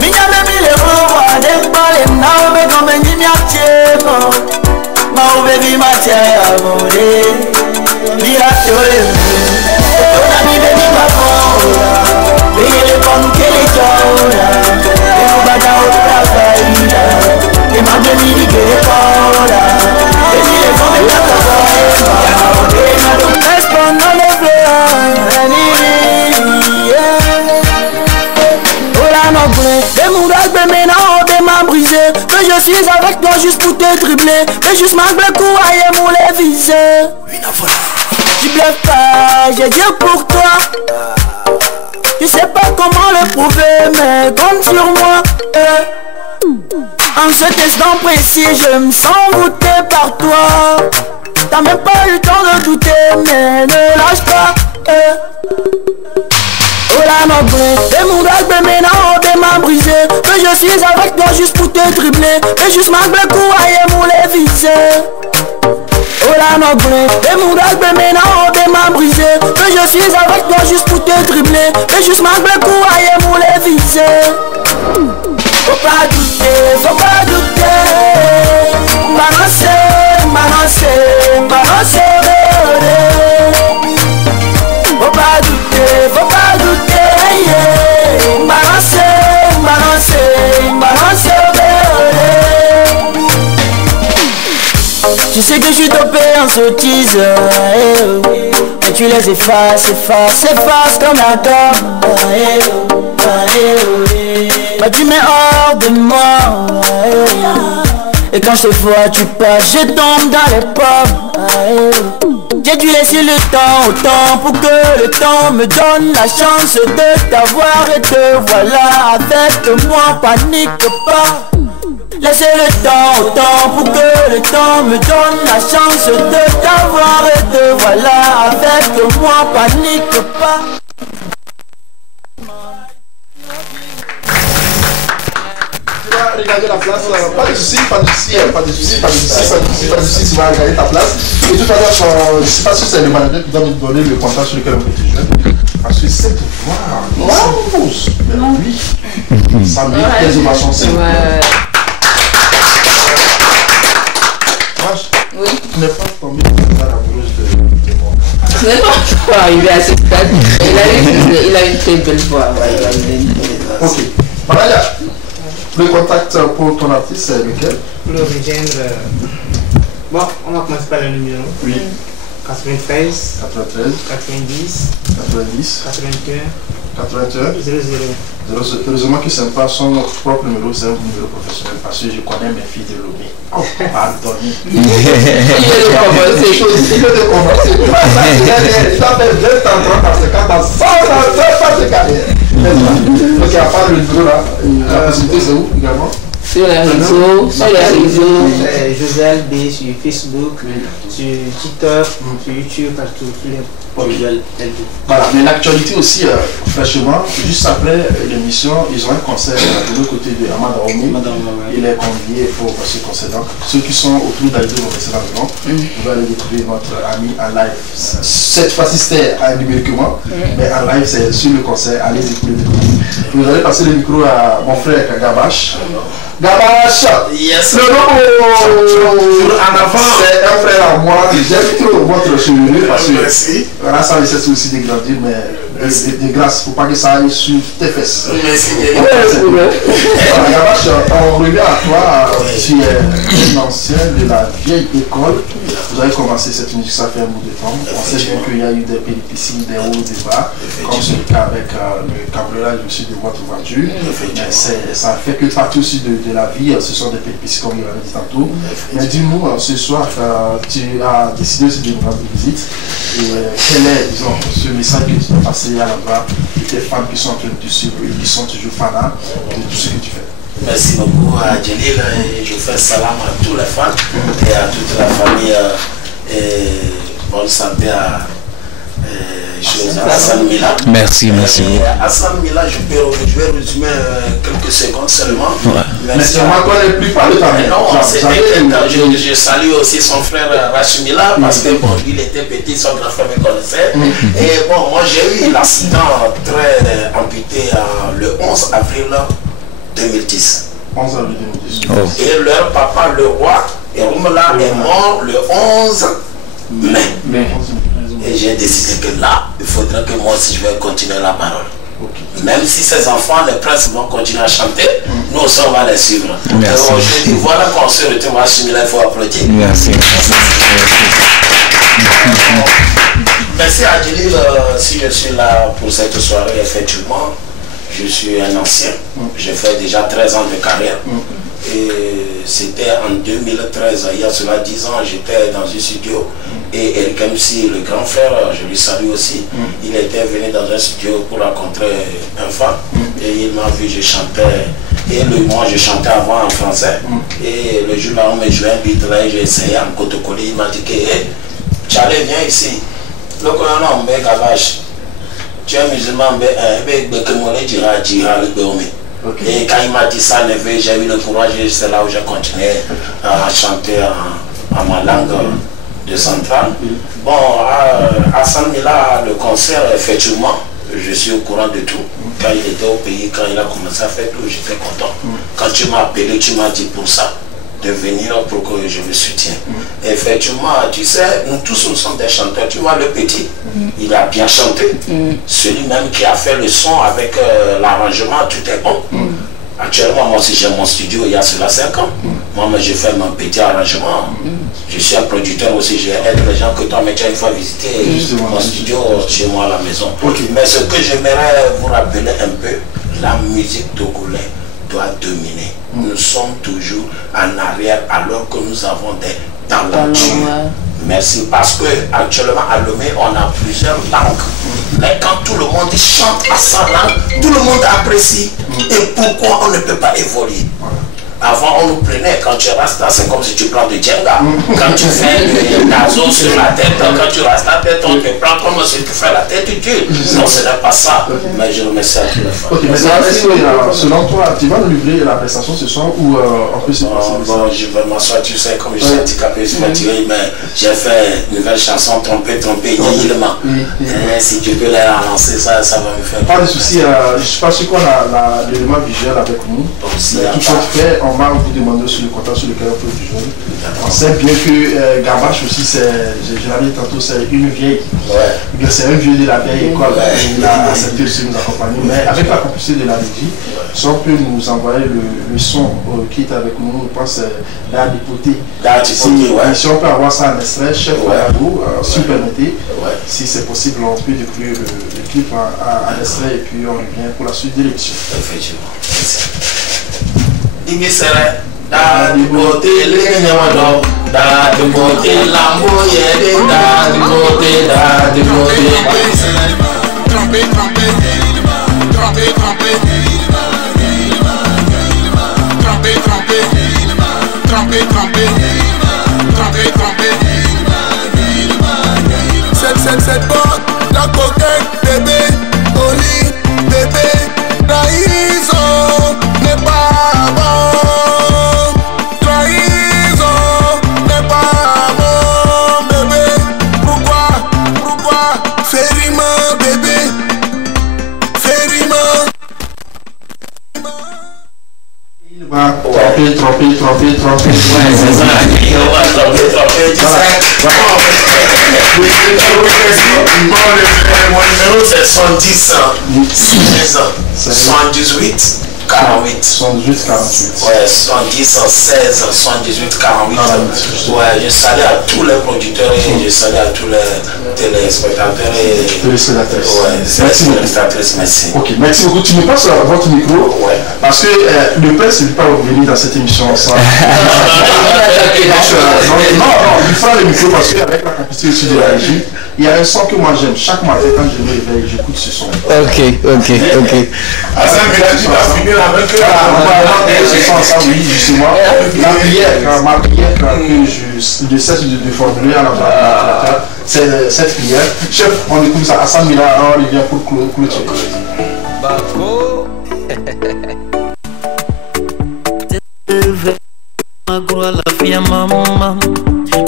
Minyame mile rova Denkale na me kome nyimya chemo Ma ube vima chaya Que je suis avec toi juste pour te dribbler. Que juste manque le coup à mon les viser. Tu bluffes pas, j'ai dit pour toi. Tu sais pas comment le prouver, mais compte sur moi. En cet instant précis, je me sens voûté par toi. T'as même pas eu le temps de douter, mais ne lâche pas. Oh la noble, et mon drague de maintenant, des mains brisées. Que je suis avec toi juste pour te dribbler. Que juste manque le coup à mon les viser. Oh la noble, et mon drague de maintenant, des mains brisées. Que je suis avec toi juste pour te dribbler. Que juste manque le coup à mon les viser. Faut pas douter, balancer, balancer, balancer. Faut pas douter, yeah. Balancer, tu sais que je suis topé en sottise, mais tu les effaces comme un corps. Bah tu mets hors de moi. Et quand je te vois tu passes, je tombe dans les pommes. J'ai dû laisser le temps au temps pour que le temps me donne la chance de t'avoir. Et te voilà avec moi, panique pas. Laissez le temps au temps pour que le temps me donne la chance de t'avoir. Et te voilà avec moi, panique pas. Regarder la place, pas de soucis, tu vas regarder ta place. Et tout à l'heure, je ne sais pas si c'est le manager qui doit me donner le contact sur lequel on peut te jouer. Parce que cette voix, mais oui, ça mérite des ovations. Oui. Tu n'es pas tombé dans la bouche de moi. Ce n'est pas arrivé à ce stade. Il a une très belle voix. Ok. Voilà. Le contact pour ton artiste, c'est lequel? Pour le rejoindre, bon, on va commencer par le numéro. Oui. 93, 93, 90, 90, 81, 00. Heureusement que ce n'est pas son propre numéro, c'est un numéro professionnel parce que je connais mes filles de Lomé. Oh, pardonnez. Il veut de commencer. Il t'a fait 20 ans, 30 ans, 50 ans, 100 ans de carrière. Donc, à part le numéro là, la possibilité c'est où également? Sur les réseaux, Josel B sur Facebook, sur TikTok, sur YouTube, partout, tous les Josel LB. Voilà, mais l'actualité aussi, fraîchement, juste après l'émission, ils ont un concert de l'autre côté de Amada Omi. Il est convié pour ce concert. Donc, ceux qui sont autour d'Aïdo vont rester dans le vent. Vous allez découvrir notre ami en live. Cette fois-ci, c'était numériquement, mais en live, c'est sur le concert. Allez découvrir. Vous allez passer le micro à mon frère Gabache. Gabache, yes. Le nom en avant, c'est un frère à moi. J'aime trop votre chevelure parce que voilà, ça essaie aussi de grandir, mais de grâce, il ne faut pas que ça aille sur tes fesses. Merci. Gabache, on revient à toi. Tu es un ancien de la vieille école. Vous avez commencé cette musique, ça fait un bout de temps. On sait bien qu'il y a eu des péripéties, des hauts, des bas, comme c'est le cas avec le cambriolage aussi de votre voiture. Mais ça fait que partie aussi de la vie, ce sont des péripéties comme il l'avait dit tantôt. Mais dis-nous, ce soir, tu as décidé aussi de nous rendre visite. Et quel est, disons, ce message que tu as passé à l'endroit de tes fans qui sont en train de te suivre et qui sont toujours fanats de tout ce que tu fais? Merci beaucoup à Djelil et je fais salam à tous les fans et à toute la famille. Bonne santé à Hassan Mila. Merci. Hassan Mila, je vais résumer quelques secondes seulement. Ouais. Mais c'est moi qu'on n'est plus pas de ta mère. Non, je salue aussi son frère Rachid Mila parce que bon, lui il était petit, son grand frère me connaissait. Et bon, moi j'ai eu l'accident très amputé le 11 avril 2010. 11 avril 2010. Oh. Et leur papa, le roi, est mort le 11 mai. Et j'ai décidé que là, il faudrait que moi aussi je vais continuer la parole. Même si ces enfants, les princes vont continuer à chanter, nous aussi on va les suivre. Merci. Je dis, voilà qu'on se retrouve à Chimila, il faut applaudir. Merci. Merci Adjilil, si je suis là pour cette soirée, effectivement, je suis un ancien. J'ai fait déjà 13 ans de carrière. Et c'était en 2013, il y a cela 10 ans, j'étais dans un studio. Et Eric MC, le grand frère, je lui salue aussi, il était venu dans un studio pour rencontrer un fan. Et il m'a vu, je chantais. Et moi, je chantais avant en français. Et le jour-là, on me jouait un beat là, et j'ai essayé en Kotokoli. Il m'a dit que, hey, Charlie, viens ici. Le colonel, on gavage. Tu es musulman, et quand il m'a dit ça, j'ai eu le courage, c'est là où j'ai continué à chanter en ma langue de centrale. Bon, à San Mila, le concert, effectivement, je suis au courant de tout. Quand il était au pays, quand il a commencé à faire tout, j'étais content. Quand tu m'as appelé, tu m'as dit pour ça, de venir pour que je le soutienne. Effectivement, tu sais, nous tous nous sommes des chanteurs. Tu vois le petit, il a bien chanté. Celui même qui a fait le son avec l'arrangement, tout est bon. Actuellement, moi aussi j'ai mon studio il y a cela 5 ans. Moi, j'ai fait mon petit arrangement. Je suis un producteur aussi, j'ai aidé les gens que toi, mais tu as une fois visité mon studio chez moi à la maison. Mais ce que j'aimerais vous rappeler un peu, la musique togolaise doit dominer. Nous sommes toujours en arrière alors que nous avons des talentueux. Merci, parce que actuellement à Lomé on a plusieurs langues. Mais quand tout le monde chante à sa langue, tout le monde apprécie. Et pourquoi on ne peut pas évoluer? Avant on nous prenait, quand tu restes là, c'est comme si tu prends du Jenga. Quand tu fais le gazo sur la tête, quand tu restes la tête, on te prend comme si tu fais la tête du Dieu. Non, ce n'est pas ça. Mais je remercie à tous les femmes. Ok, mais selon toi, tu vas nous livrer la prestation ce soir ou on peut se passer? Bon, je vais m'asseoir, tu sais, comme je suis handicapé, je suis fatigué, mais j'ai fait une nouvelle chanson, tromper, Yéhilement. Si tu peux la relancer, ça va me faire. Pas de souci, je ne suis pas sûr qu'on a l'élément visuel avec nous. Tout ça fait, on va vous demander sur le contact sur lequel on peut du jaune. On sait bien que Gabache aussi, je l'avais dit tantôt, c'est une vieille. C'est un vieux de la vieille école. Il a accepté aussi de nous accompagner. Mais avec la complicité de la régie, si on peut nous envoyer le son qui est avec nous, je pense la dépotée. Si on peut avoir ça en extrait, chef vous, si vous permettez, si c'est possible, on peut découvrir le clip en extrait et puis on revient pour la suite de l'émission. Effectivement. Dimisere da di bote le nyawado da di bote lambo yede da di bote trompe cette porte la coquette bébé Oli bébé trahison n'est pas bon, trahison n'est pas bon bébé. Pourquoi Férima bébé, Férima. Il va tromper. Ouais, c'est ça. Il va tromper, tu sais. Mon numéro c'est 110 78 48. 78 48. Ouais, 110 16 78 48. Ouais, je salue à tous les producteurs et je salue à tous les téléspectateurs et téléspectatrices. Ouais, merci beaucoup. Merci. Ok, merci beaucoup. Tu me passes votre micro. Ouais. Parce que le presse ne peut pas revenir dans cette émission sans. Non, il fera le micro parce qu'avec la complicité aussi de la régie, il y a un son que moi j'aime. Chaque matin quand je me réveille, j'écoute ce son. Ok. À ça, mais là, tu vas finir avec ce son, ça, oui, justement. Ma prière, que je cesse de formuler à la c'est cette prière. Chef, on écoute ça à 100 000 on revient pour clôturer. La mama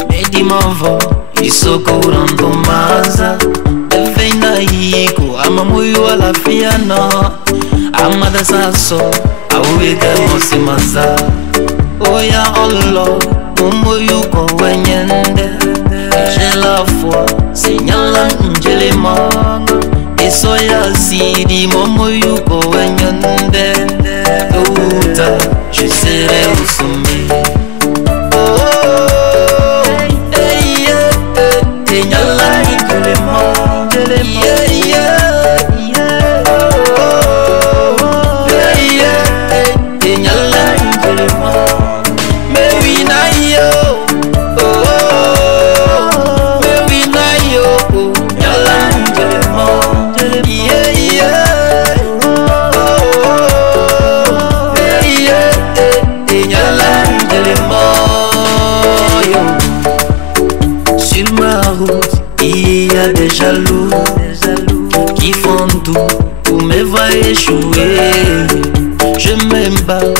medi mavo isokurando maza defenda iko ama moyo ala fiana amada saso awega mosimaza oya Allah moyo ko wenyende j'ai la foi signala Njolema Esoya Sidi Momo Yuko Wenyonde Outa je serai au sommet.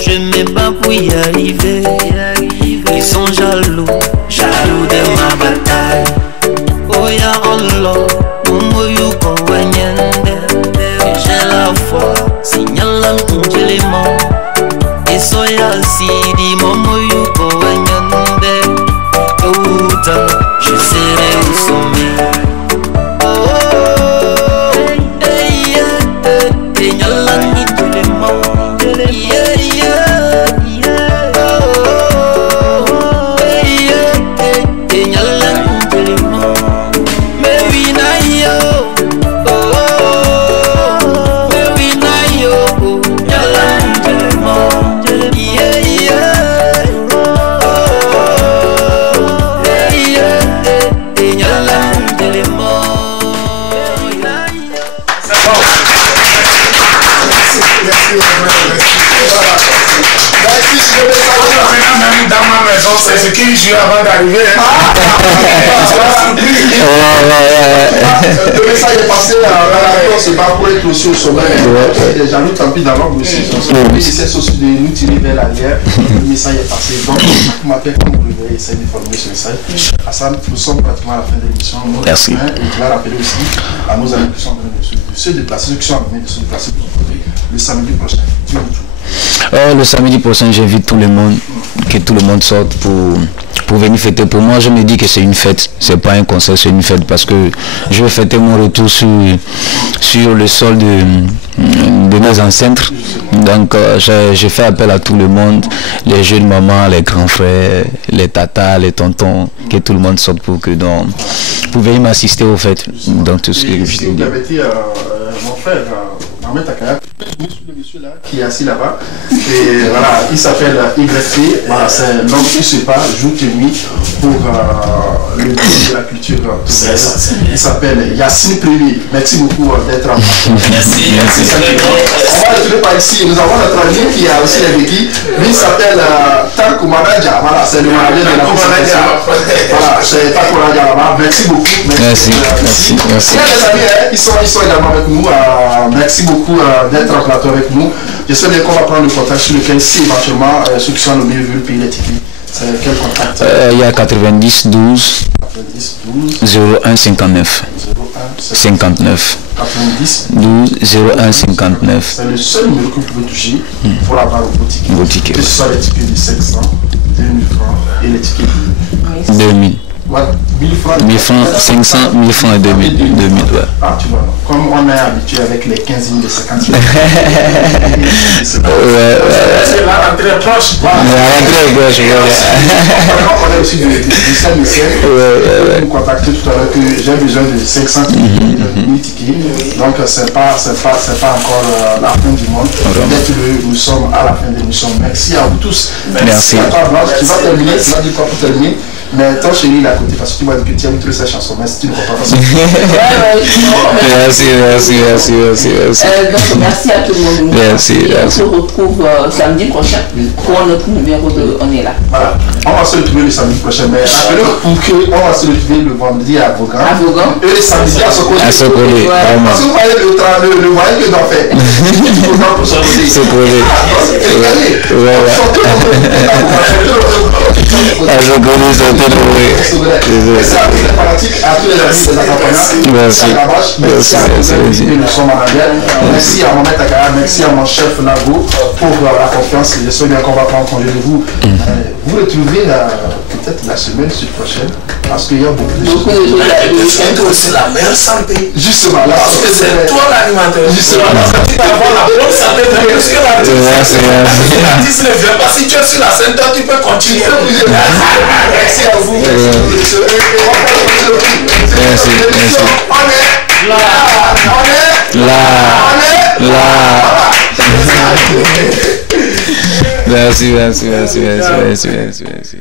Je m'aime pas pour y arriver. Ils sont jaloux, jaloux de ma bataille. Oh ya Allah, Momo Yuko Wenyende. J'ai la foi, signale Njolema. Et soya Sidi Momo Yuko Wenyende. Outa, je serai au sommet. C'est ce qu'il joue avant d'arriver. Le message est passé à la c'est pas pour être aussi au sommet. Les jaloux, tant pis dans l'ombre aussi. Ils essaient aussi de nous tirer vers l'arrière. Le message est passé. Donc, vous m'appelez comme vous voulez, essayez de formuler ce message. Hassan, nous sommes pratiquement à la fin de l'émission. Merci. Et je vais rappeler aussi à nos amis qui sont en train de se déplacer, ceux qui sont en train de se déplacer pour le samedi prochain. Le samedi prochain, j'invite tout le monde, que tout le monde sorte pour venir fêter. Pour moi, je me dis que c'est une fête, c'est pas un concert, c'est une fête parce que je vais fêter mon retour sur le sol de mes ancêtres. Donc, je fais appel à tout le monde, les jeunes mamans, les grands frères, les tatas, les tontons, que tout le monde sorte pour venir m'assister aux fêtes dans tout ce que je dis. Mon frère, Mohamed Takaya, le monsieur là qui est assis là-bas, et voilà, il s'appelle YC, voilà, c'est l'homme qui se bat jour et nuit pour le bien de la culture. Il s'appelle Yacine Préli. Merci beaucoup d'être là. Merci. On va le trouver par ici. Nous avons notre ami qui a aussi les béquilles. Lui, il s'appelle Tanko Manaja. Voilà, c'est le manager de la présentation. Voilà, c'est Tanko Manaja là-bas. Merci beaucoup. Merci. Il y a des amis, ils sont également avec nous. Merci beaucoup d'être en plateau avec nous. J'espère bien qu'on va prendre le contact sur lequel, si éventuellement ceux qui sont nommés veulent payer les tickets. C'est quel contact? Il y a 90 12 01 59 59 90 12 01 59. C'est le seul numéro que vous pouvez toucher pour avoir vos tickets. Que ce soit les tickets de 500, 2000 francs et les tickets de 2000. Voilà, 1000 francs, 500, 1000 francs et 2000. Ouais. Ah, tu vois, comme on est habitué avec les 15 000 de 50 000. C'est la rentrée proche. La rentrée proche, on est aussi du Saint-Michel. Vous nous contactez tout à l'heure que j'ai besoin de 500 tickets. Donc, c'est pas encore la fin du monde. Nous sommes à la fin de l'émission. Merci à vous tous. Merci. Tu vas terminer, tu vas dire quoi pour terminer. Mais ton chéri il est à côté parce que tu m'as dit que tu aimes toutes ces chansons, mais si tu ne comprends pas ça. Merci. Donc merci à tout le monde. Merci. On se retrouve samedi prochain pour notre numéro de On est là. Voilà, on va se retrouver le samedi prochain, mais rappelez-vous qu'on va se retrouver le vendredi à Vaughan. Et le samedi à Sokoli. À Sokoli, vraiment. Si vous voyez le moyen que d'en faire, il faut pour Sokoli. Sokoli. Je connais ça, merci à tous les fanatiques, à tous les amis de l'accompagnant. Merci. Merci à merci à Mohamed Agara, merci à mon chef Lago pour la confiance. Je sais bien qu'on va prendre congé de vous. Vous retrouvez peut-être la semaine prochaine parce qu'il y a beaucoup de choses. C'est aussi la meilleure santé. Justement, là, parce que c'est toi l'animateur. Justement, tu vas avoir la bonne santé parce que l'artiste ne vient pas. Si tu es sur la scène, toi tu peux continuer. Merci à vous. Merci. On est là. Merci.